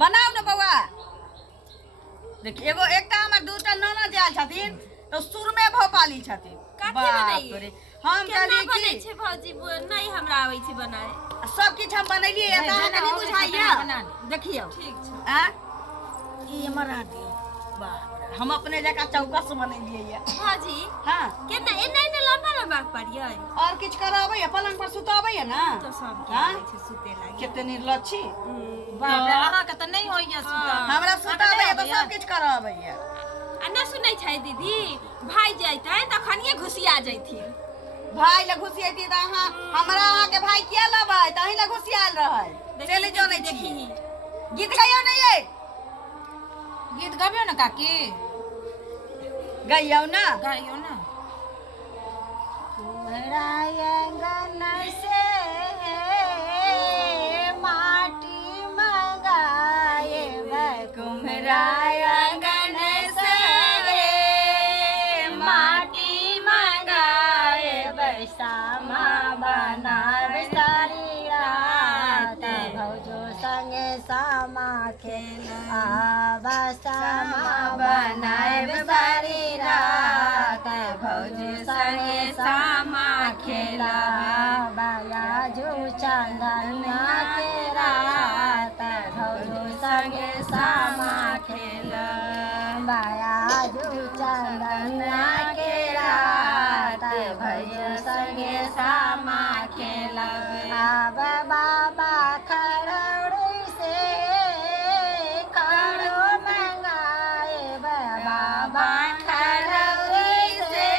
बनाओ ना बउआ। देखिए एगो एकटा हमर दूटा नाना जाल छथिन तो सुरमे भोपाली छथिन। काठी बनाइए हम केना कहली बनै कि छै भौजी नहीं हमरा आबै छै बनाए। सब किछ हम बनैलिए या त अहाँके नहीं बुझाइया। देखियो ठीक छै आ ई मरा दियो। बाप रे हम अपने जका चौकस बनैलिए या। भौजी हां केना एना एना लंबा लंबा पारियै और किछ कराबै या पलंग पर सुताबै या ना तो सब के हां आबै छै सुते लागी। कते निर्लक्षी बाप रे अहाँ के त नहीं होइया सुता। हमरा सुताबै या त सब किछ कराबै या। आ न सुनै छै दीदी भाई जैतै तखनिए घुसिया जैथिन। भाई ले घुसियैती त अहाँ हमरा अहाँ के भाई किया लबै तही ले घुसियाल रहै। चली जानै छी गीत गाइयो नहीं ये गीत गाबियो ना काकी गाइयो ना गाइयो ना। तुम्हारा आंगन से माटी मंगाए तुम्हारा आंगन से माटी मंगाए बैसामा बनावे सारी रात भौजो संगे सामा खेला बसामा बनाए सारी रात भौजो संगे सामा खेला बाया जो चंदनिया के रात भौजो संगे सामा खेला बाया जो चंदनिया के रात भौजो संगे सामा खेला। अब बाबा खरौड़ी से खरो मंगाए बाबा खरौड़ी से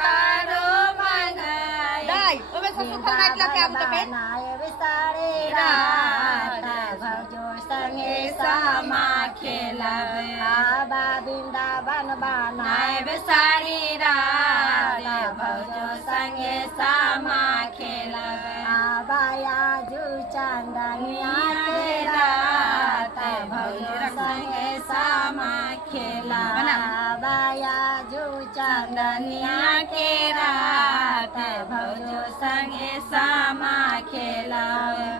खरो मंगाए दाई ओबे सब सुखल माइट लके आब तके बनाए सारे रात भौजो संगे सामा खेलावे आबा वृंदावन बनाए सारी रात भौजो संगे सामा खेलावे आबाया जू चंदनिया के रात भौजो संगे सामा खेलावे आबाया जू चंदनिया के रात भौजो संगे सामा खेलावे।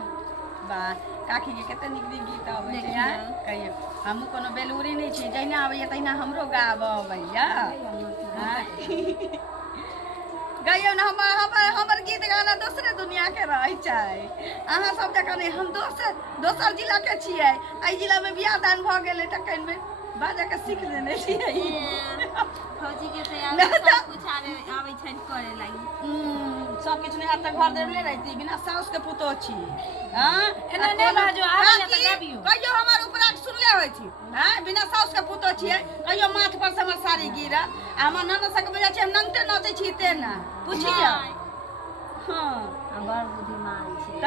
वाह काकी के कते नीक नीक गीत आबै छै यार कहियो हमहु कोनो बेलूरी नहीं छी जहिना आबैया तहिना हमरो गाब अबैया। गाइयो ना हमर गीत गाना दोसरे दुनिया के रहै छै अहाँ सब जकाँ नहीं हम दोसर जिला के छियै एहि जिला में बियाह दान भ गेलै त कहीं में बाजा के सीख लेने छियै। फौजी के तैयार सब कुछ आबै छै करे लागी सब किछ नहीं हाथ तक घर देले रहती बिना साउस के पुतो छी। हां एना नै बाजो आबै त गाबियो कहियो हमर उपराग सुनले होय छी हां बिना साउस के पुतो छियै कहियो माथ पर से हमर साड़ी गिरा हमर नन से के बजा छै हम नंगते नचै छी तेना पुछियो। हां बड़ बुद्धिमान छी त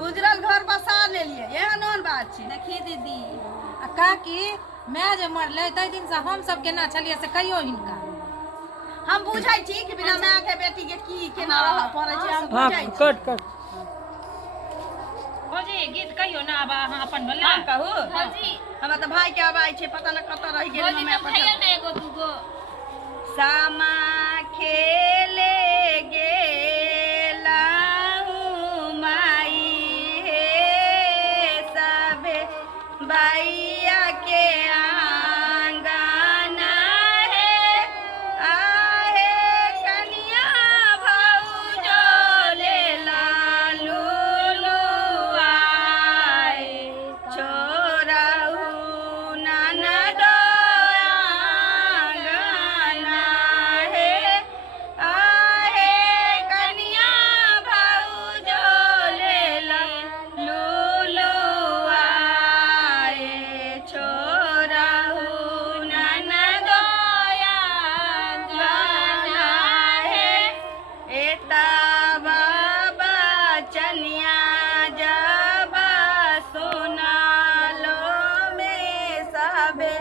गुजरल घर बसा लेलिए एहन ओहन बात छी। देखी दीदी आ काकी मैं जे मरले तै दिन से हम सब केना छलिए से कहियो हिनका हम बुझै छी कि बिना माय के बेटी के की केना रह पड़ै छै हम बुझै छी। कट भौजी गीत कहियो ना अब अहाँ अपन बोल हां कहू भौजी हमरा त भाई के आवाज छै पता न कत रह गेल भौजी मैं तो खैया ना एगो दूगो सामा खेले गेला माई हे सबे बैया के आंगना है आहे कनिया भौजो ले लालू आए छोराऊ ननद आंगना है आहे कनिया भौजो ले लालू आए छोराऊ ननद आंगना है एता बाबा चनिया जब सुनालो में सबे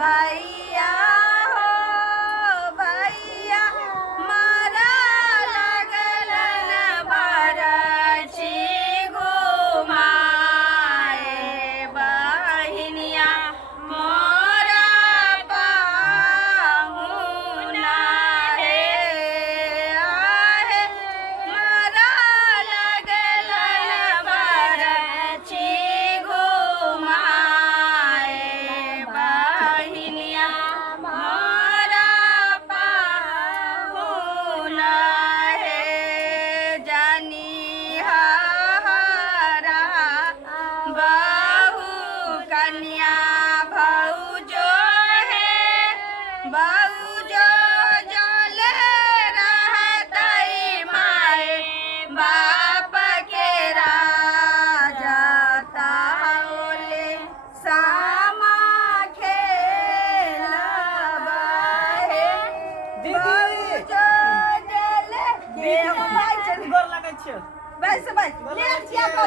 भैया हो भैया मारा लगल न बरछी घुमाए बहिनिया मोरा पाहुना हे आहे मारा लगल न बरछी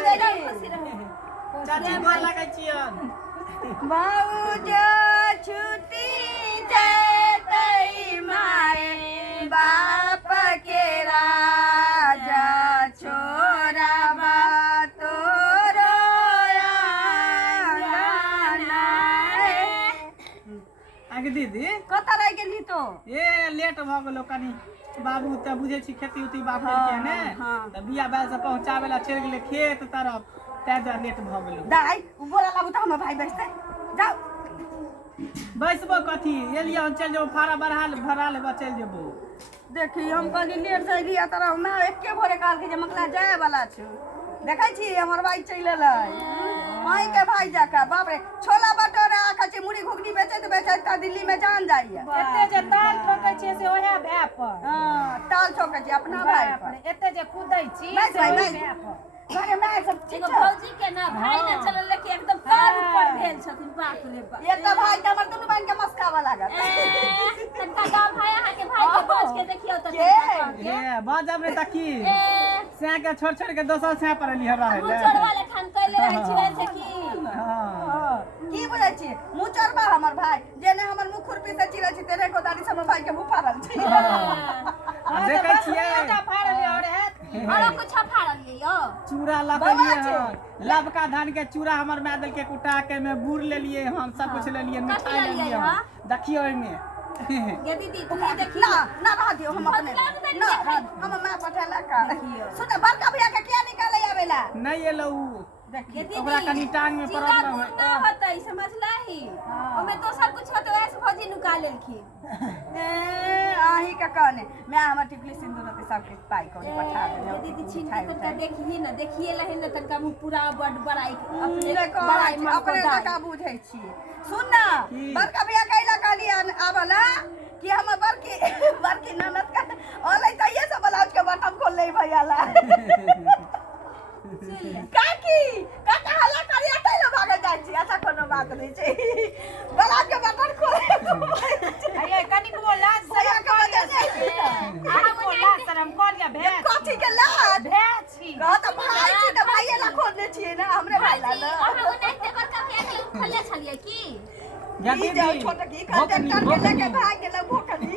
खुशी रहो चाची गोर लागै छियन बाबूजो छुट्टी जतई माए बाप के राजा छोरा बा तोरो आगे दीदी कत रह गेली तो ए लेट भ गेलो कनी बाबू त बुझे छी खेती उती बाप के ने त बिया बैल से पहुंचावे ला चल गेले खेत तरफ तै दुआरे लेट भ गेलो दाई बोला लाबू त हमर भाई बैठते जाओ बैसबो कथी एलिया हम चल जेबो फारा भरा ले चल जेबो देखी हम कहली लेट से एलिया तरह मैं एके भोरे काल के जे मकला जाए वाला छु देखै छी हमर भाई चल एलै माई के भाई जाका बाप रे छोला भटूरा कच्ची मुड़ी घुगनी बेचैत त दिल्ली में जान जाइए एते जे ताल ठोकै छियै से ओहे भए पर हां ताल ठोकै छी अपना भाई पर एते जे कूदै छी मैं से ओहे भाई भए पर घरे में सब ठीक एगो छै भौजी के ना भाई ना चलल लेके एकदम कार ऊपर भेल छथिन बाप रे बाप ये तो भाई के हमर दुनु बहन के मस्कावा लागत तनका गाँव भाई अहाँ के भाई के बच के देखियो त के? ए बाजब रे तकी से के छोड़ के दोसर से पर एलिया रहे मुँह चोर वाले खान कैले रहै छी वैसे की हां की बुझै छी मुँह चोरबा हमर भाई जेने हमर मुँह खुरपी से चिरै छी तेरे कोदारी से हमर भाई के मुँह फाड़ल छी देखै छियै फाड़ल और है और कुछ फाड़लिए यो चूड़ा लबलिए हन लबका धान के चूड़ा हमर माय दल के कुटा के में गुड़ ले लिए हम सब कुछ ले लिए मिठाई ले लिए देखियो एमे ये दीदी तुम देखियो ना ना रह दियो हम अपने ना हम मां पठेला का सुन बड़का भैया के किया निकाले आवेला नहीं एलो देखिए ओकरा कनी टांग में चिंगा पड़ल गुड़ ना होतै समझलाही ओमे दोसर कुछ होतै वैसे भौजी निकाल लेलखिन आही का कहने मैं हमर टिकली सिंदूर होते सब के पाई कोनी पठा दे ये दीदी छिनके तनका देखिए ना देखिए लहे ना तनका मुंह पूरा बड़ बड़ाई अपने अपने बड़ाई मन अपने का बुझै छी सुन ना बड़का भैया कहला कहली आवाला कि हम बड़की ननद का ओले त ये सब ब्लाउज के बटन खोल ले भैया ला काकी काका हल्ला करी अतै लो भागे जाइ छी अच्छा कोनो बात नहीं छै ब्लाउज के बटन खोल अरे कनिक बोला सया के वजह से आहा बोला शरम कोलिया भे कथी के लाज भे छी कह त भाई छी त भाई ला खोलने छिए ना हमरे भाई ला ना अहाँ ओनाइते बड़का भैया के खोलले छलिए की ई जाओ छोटा की कंडक्टर के लेके भाग गेल भोकनी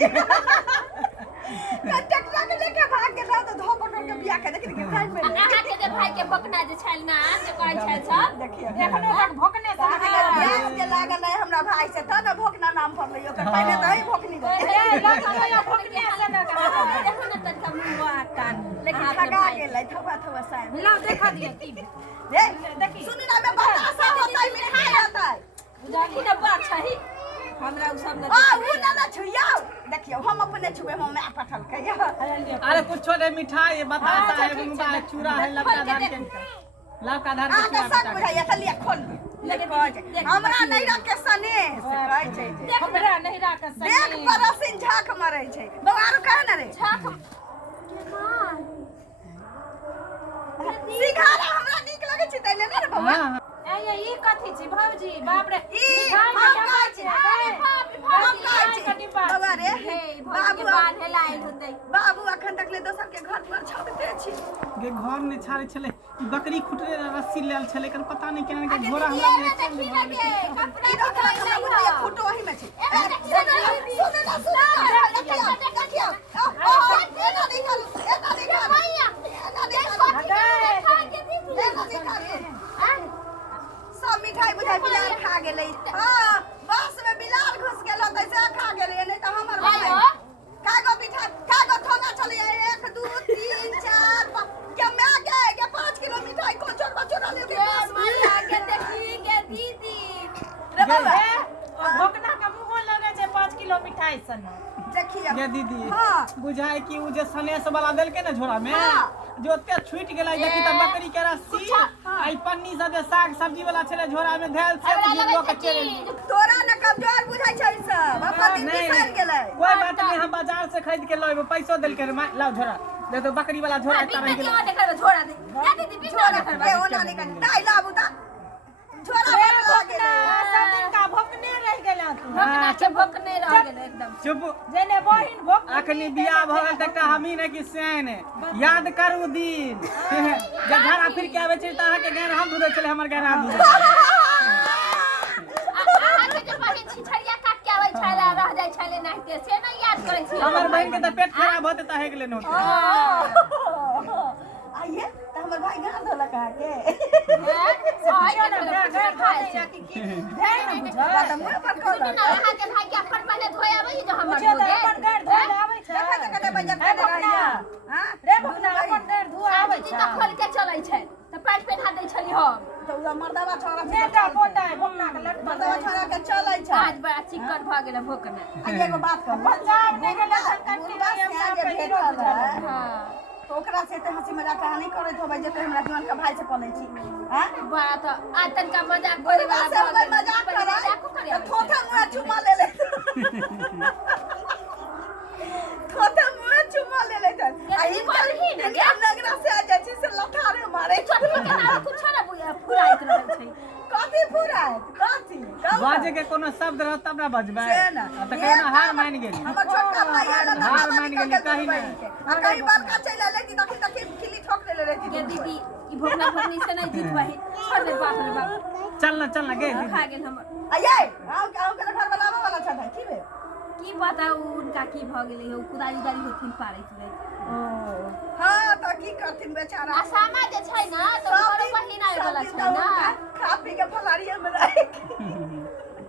कंडक्टर के लेके भाग गेल तो धोपटर के बिया के देखि के टाइम में अहाँ के जे भाई के बकना जे छल ना जे कहै छल सब देखिए एखनो तक भोकने से प्याज के लागल है हमरा भाई से त न भोकना नाम पर लियो कर पहले त ही भोकनी दे भोकने से ना देखो ना तनका मुंह कान लेकिन ठगा गेल थवा थवा साहब ला देखा दिए की देखी सुनी ना में बतासा होता है मिठाई होता है देखी ना बात छही हमरा उ सब आ उ ना छुइया देखियो हम अपने छुबे हम मैं पठल के अरे कुछ छोड़े मिठाई बतासा है मुंबा चूड़ा है लबका धान के लबका धान के आ के सब बुझाइया त लिया खोल हमरा नहीं रखे सने से कहै छै हमरा नहीं राख देख परसिन झाक मारै छै बवारो कहे ना रे झाक सिंघारा हमरा नीक लागे छै तैले ना रे बाबा ये ई कथी छी भौजी बाप रे ई हम कहै छै हम कहै छै बाबा रे बाबू बांधे लाइल होतै बाबू अखन तक ले दोसर के घर पर छपते छी गे घर में छाड़े छले बकरी खुटरे रस्सी लेल छले कन पता नहीं केना के झोरा हमरा में देखी लगे कपड़ा ये फोटो वही में छै सुन ना देखियो एना निकाल सब मिठाई बुझाई बिलार खा गेलै हां बस में बिलार घुस गेल होतै से खा गेलै नहीं त हमर भाई कागो मिठाई कागो थोना चली 1 2 3 4 के मैं के 5 किलो मिठाई को छोड़ ले के बस में आगे देखी के दीदी रे बाबा भोकना का मुंह लगे छै 5 किलो मिठाई सन देखिए ये दीदी हां बुझाए कि उ जे सनेस वाला देल के ना झोरा में जो ते छूट गेलै देखि त बकरी के रस्सी आई पन्नी सब जे साग सब्जी वाला छले झोरा में धैल से लोग के चले तोरा न कमजोर बुझाई छै सब अपन दिन बिसर गेलै कोई बात नहीं हम बाजार से खरीद के लेबै पैसो देल के लाओ झोरा दे तो बकरी वाला झोरा बिना तरह के के ओटे करबे छोड़ा दे या दीदी बिना करबे ए ओना नहीं कर दाई लाबू ता झोरा में लागे सब दिन का भोकने रह गेला तू भोकना के भोकने रह गेल एकदम चुप जेने बहिन भोक अखनी बियाह भ गेल त एकटा हमही ने कि सेन याद करू दिन जब घर फिर के आवे छै त अहाँ के घर हम धुरे छले हमर घर हाथ धुरे अहाँके जे बहिन छिछड़िया काट के आबै छले रह जाइ छले नाहिते से नहीं याद करै छी हमर बहन के त पेट खराब होते त हेग लेन होते आइए त हमर भाई गान धोला कहा के अहाँ के भाई के अपन पहले धोय आबै जो हमर धोगे रे भुना अपन डेढ़ धुआ आबै जी त खोल के चलै छै त पैंट पहिना दै छली हम त उला मर्दावा छोरा बेटा पोटा है भुना के लट मर्दावा छोरा के चलै छै आज बड़ा चिकन भ गेल भोकना आ एगो बात कहू पंजाब ने गेल कंटिन्यू हां तो ओकरा से ते हंसी मजाक कहानी करैत होबै जे तो हमरा जीवन का भाई से पलै छी हां बड़ा त आज तन का मजाक करे वाला से मजाक करे थोथा मुआ चुमा ले ले थोथा मुआ चुमा ले ले आ ई बरही ने नगरा से आ जाइ छी से लठारे मारे छोटी के नाम कुछ ना फुराइत रहै छै कथी फुराइत कथी बाजे के कोनो शब्द रह तब ना बजबै से ना त कहना हार मान गेली हमर छोटका भाई हार मान गेली कहीं ना कहीं बात का चला ले कि दखी खिली ठोक ले रहती ये दीदी ई भोकना भोकनी से नहीं जीत पाही छोड़ दे बाप रे बाप चल ना गे खा गेल हमर आये आओ के घर वाला आवे वाला छथि की बे की बताऊ उनका की भ गेलै हो कुदारी दारी होथिन पारैत रहे हां त की करथिन बेचारा आसामा जे छै ना तो बड़ महीना वाला छै ना खा पी के फलारिया में रह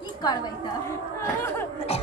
की करबै त